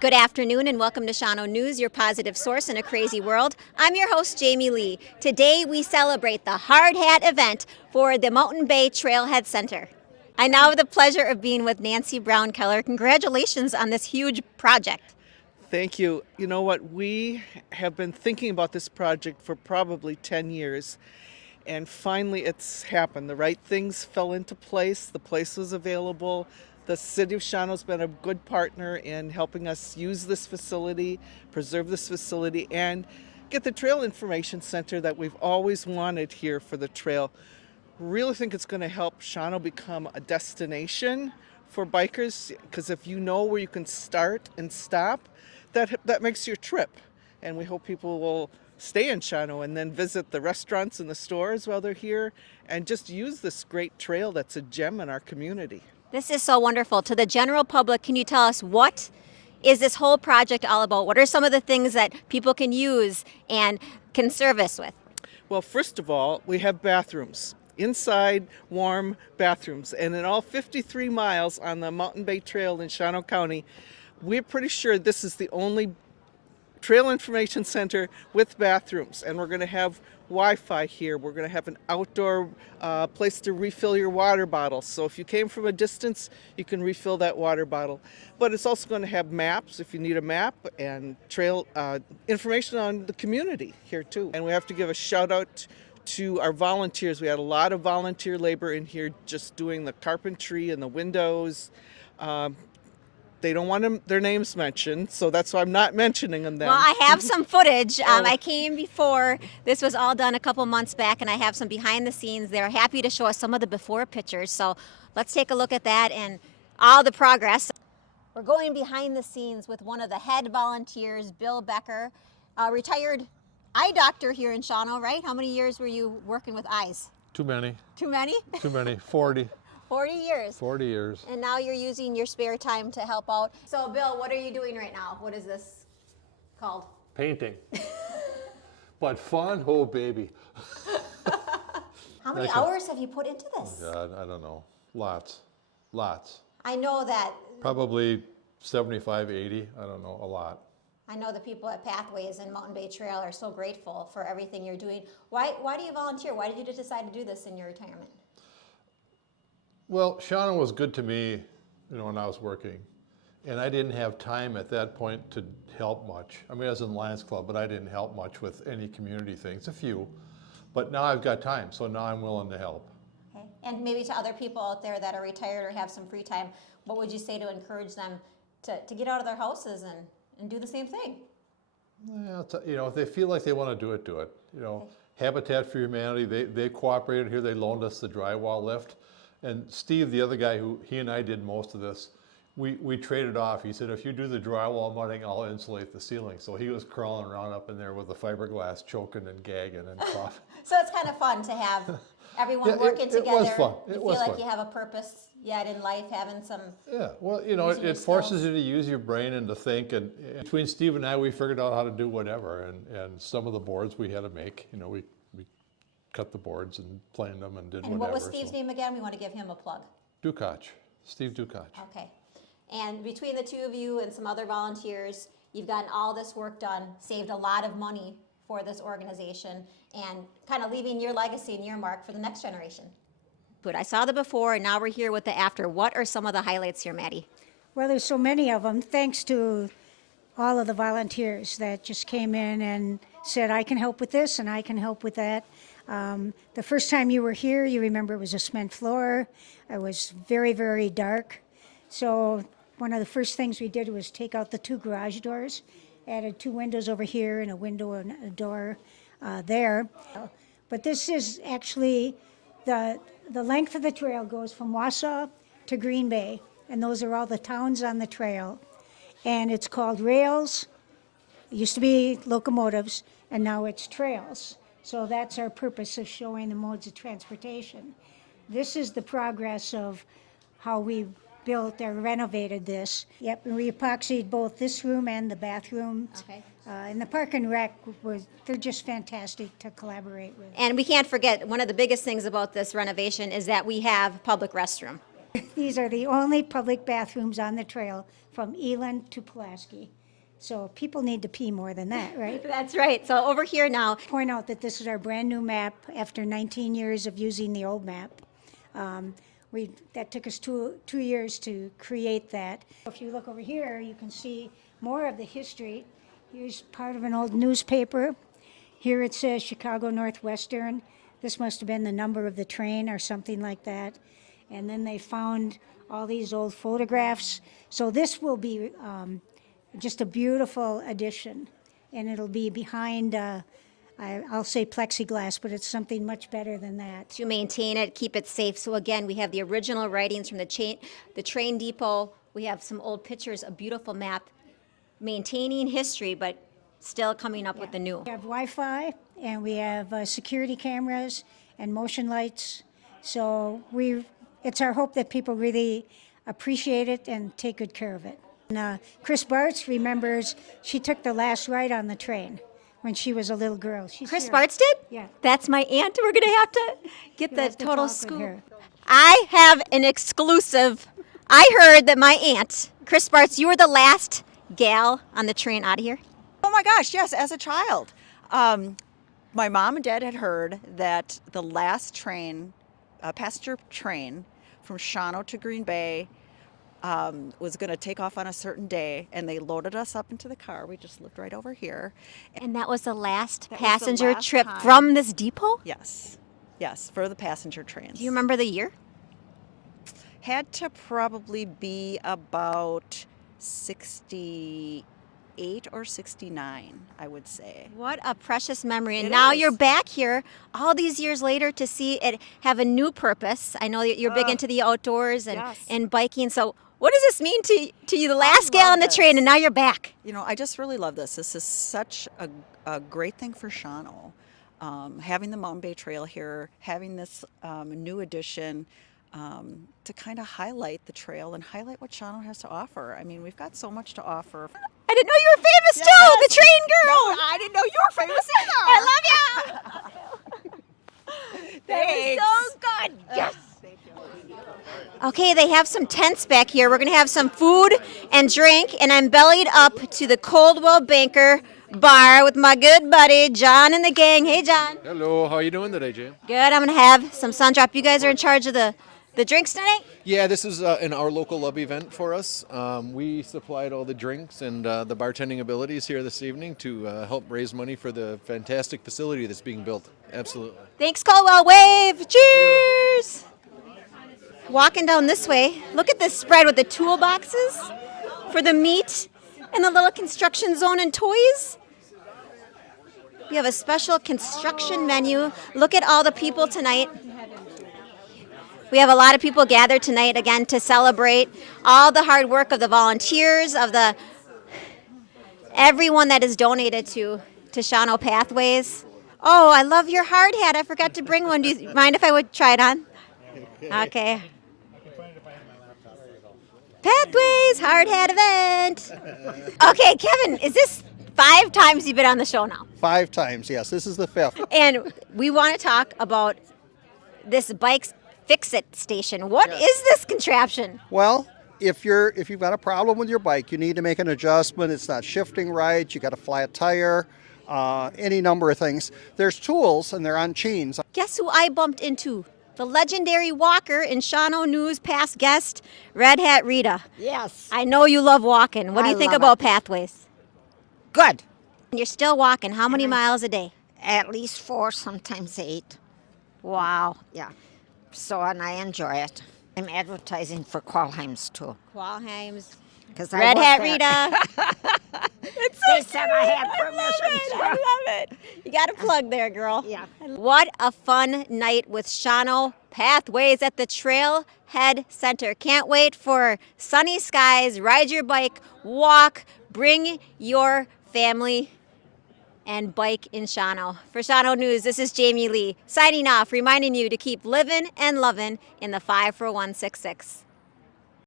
Good afternoon and welcome to Shawano News, your positive source in a crazy world. I'm your host, Jaime Lee. Today we celebrate the Hard Hat event for the Mountain Bay Trailhead Center. I now have the pleasure of being with Nancy Brown Keller. Congratulations on this huge project. Thank you. You know what? We have been thinking about this project for probably 10 years, and finally it's happened. The right things fell into place, the place was available. The city of Shawano's been a good partner in helping us use this facility, preserve this facility, and get the trail information center that we've always wanted here for the trail. Really think it's going to help Shawano become a destination for bikers, because if you know where you can start and stop, that makes your trip. And we hope people will stay in Shawano and then visit the restaurants and the stores while they're here and just use this great trail that's a gem in our community. This is so wonderful. To the general public, can you tell us what is this whole project all about? What are some of the things that people can use and can service with? Well, first of all, we have bathrooms, inside warm bathrooms. And in all 53 miles on the Mountain Bay Trail in Shawano County, we're pretty sure this is the only trail information center with bathrooms. And we're going to have Wi-Fi here. We're going to have an outdoor place to refill your water bottles. So if you came from a distance, you can refill that water bottle. But it's also going to have maps if you need a map, and trail information on the community here too. And we have to give a shout out to our volunteers. We had a lot of volunteer labor in here just doing the carpentry and the windows. They don't want their names mentioned, so that's why I'm not mentioning them. Well, I have some footage. I came before. This was all done a couple months back, and I have some behind the scenes. They're happy to show us some of the before pictures. So let's take a look at that and all the progress. We're going behind the scenes with one of the head volunteers, Bill Becker, a retired eye doctor here in Shawano, right? How many years were you working with eyes? Too many. Too many? Too many. 40. 40 years. 40 years. And now you're using your spare time to help out. So, Bill, what are you doing right now? What is this called? Painting. But fun? Oh, baby. How many hours have you put into this? God, I don't know. Lots. Lots. I know that. Probably 75, 80. I don't know. A lot. I know the people at Pathways and Mountain Bay Trail are so grateful for everything you're doing. Why do you volunteer? Why did you decide to do this in your retirement? Well, Shawano was good to me, when I was working. And I didn't have time at that point to help much. I mean, I was in Lions Club, but I didn't help much with any community things, a few. But now I've got time, so now I'm willing to help. Okay. And maybe to other people out there that are retired or have some free time, what would you say to encourage them to get out of their houses and do the same thing? Yeah, if they feel like they want to do it, do it. Okay. Habitat for Humanity, they cooperated here. They loaned us the drywall lift. And Steve, the other guy he and I did most of this, we traded off. He said, if you do the drywall mudding, I'll insulate the ceiling. So he was crawling around up in there with the fiberglass, choking and gagging and coughing. So it's kind of fun to have everyone working together. It was fun. You feel like you have a purpose yet in life, having some. Yeah, well, it forces you to use your brain and to think. And between Steve and I, we figured out how to do whatever. And some of the boards we had to make, we cut the boards and planed them and did whatever. And what was Steve's name again? We want to give him a plug. Dukach, Steve Dukach. Okay. And between the two of you and some other volunteers, you've gotten all this work done, saved a lot of money for this organization, and kind of leaving your legacy and your mark for the next generation. Good. I saw the before, and now we're here with the after. What are some of the highlights here, Maddie? Well, there's so many of them, thanks to all of the volunteers that just came in and said, I can help with this and I can help with that. The first time you were here, you remember it was a cement floor. It was very, very dark. So one of the first things we did was take out the 2 garage doors, added 2 windows over here and a window and a door there. But this is actually, the length of the trail goes from Wausau to Green Bay, and those are all the towns on the trail. And it's called Rails. It used to be locomotives, and now it's trails. So that's our purpose of showing the modes of transportation. This is the progress of how we built or renovated this. Yep, and we epoxied both this room and the bathroom. Okay. And the park and rec, they're just fantastic to collaborate with. And we can't forget, one of the biggest things about this renovation is that we have public restroom. These are the only public bathrooms on the trail from Eland to Pulaski. So people need to pee more than that, right? That's right. So over here now, Point out that this is our brand-new map after 19 years of using the old map. That took us two years to create that. If you look over here, you can see more of the history. Here's part of an old newspaper. Here it says Chicago Northwestern. This must have been the number of the train or something like that. And then they found all these old photographs. So this will be just a beautiful addition. And it'll be behind, I'll say plexiglass, but it's something much better than that. to maintain it, keep it safe. So again, we have the original writings from the train depot. We have some old pictures, a beautiful map, maintaining history, but still coming up with the new. We have Wi-Fi, and we have security cameras and motion lights. So it's our hope that people really appreciate it and take good care of it. And, Chris Bartz remembers she took the last ride on the train when she was a little girl. She's Chris here. Bartz did? Yeah. That's my aunt. We're going to have to get You'll the have to total talk with scoop. her. I have an exclusive. I heard that my aunt, Chris Bartz, you were the last gal on the train out of here. Oh my gosh, yes, as a child. My mom and dad had heard that the last train, passenger train from Shawano to Green Bay, was going to take off on a certain day, and they loaded us up into the car. We just lived right over here. And that was the last That was the passenger last trip time. from this depot? Yes, for the passenger trains. Do you remember the year? Had to probably be about 68 or 69, I would say. What a precious memory. And It now is. you're back here all these years later to see it have a new purpose. I know that you're big into the outdoors yes. and biking. So what does this mean to you, the last gal love on the train, this. and now you're back? You know, I just really love this. This is such a great thing for Shawano. Having the Mountain Bay Trail here, having this new addition to kind of highlight the trail and highlight what Shawano has to offer. I mean, we've got so much to offer. I didn't know you were famous too, the train girl. I didn't know you were famous either. I love you. That was Thanks. so good. Yes. Okay, they have some tents back here. We're going to have some food and drink, and I'm bellied up to the Coldwell Banker bar with my good buddy, John and the gang. Hey, John. Hello, how you doing today, Jim? Good. I'm going to have some sun drop. You guys are in charge of the drinks tonight? Yeah, this is an Our Local Love event for us. We supplied all the drinks and the bartending abilities here this evening to help raise money for the fantastic facility that's being built. Absolutely. Thanks, Coldwell. Wave. Cheers. Walking down this way, look at this spread with the toolboxes for the meat and the little construction zone and toys. We have a special construction menu. Look at all the people tonight. We have a lot of people gathered tonight again to celebrate all the hard work of the volunteers, of everyone that is donated to Shawano Pathways. Oh, I love your hard hat. I forgot to bring one. Do you mind if I would try it on? Okay. Pathways hard hat event. Okay, Kevin, is this 5 times you've been on the show now? 5 times, yes. This is the 5th. And we want to talk about this Bike Fix-It station. What is this contraption? Well, if you've got a problem with your bike, you need to make an adjustment. It's not shifting right. You got a flat tire. Any number of things. There's tools, and they're on chains. Guess who I bumped into? The legendary walker and Shawano News past guest, Red Hat Rita. Yes. I know you love walking. What do I you think love about Pathways? Good. You're still walking. How many miles a day? At least 4, sometimes 8. Wow. Yeah. So, and I enjoy it. I'm advertising for Qualheim's too. Qualheim's. Because Red Hat Rita. They said I had permission. I love it. You got a plug there, girl. Yeah. What a fun night with Shawano Pathways at the Trailhead Center. Can't wait for sunny skies, ride your bike, walk, bring your family, and bike in Shawano. For Shawano News, this is Jaime Lee signing off, reminding you to keep living and loving in the 5 for 166.